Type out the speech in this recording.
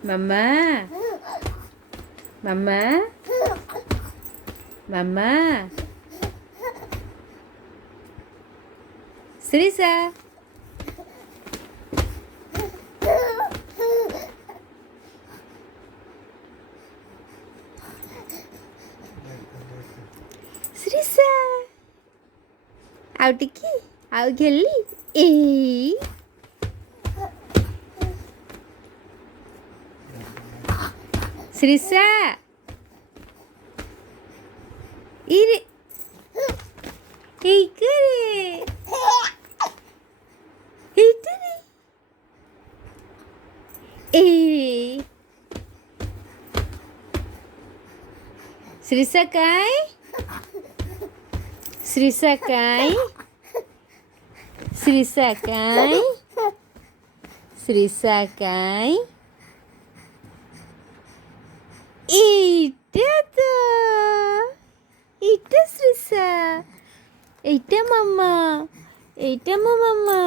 মাম্মা মাম্মা মাম্মা শ্রীষা শ্রীষা ଆଉ ଟିକେ ଆଉ ଖେଳିଲି ଏଇ ଶ୍ରୀଷା ଇରେ ଏଇକରେ ଏଇଟାରେ ଏଇ ଶ୍ରୀଷା କାଇଁ ଶ୍ରୀଷା କାଇଁ ଶ୍ରୀଷା କାଇଁ ଶ୍ରୀଷା କାଇଁ এইটা তো এইটা শ্রীষা এইটা মাম্মা এইটা মাম্মা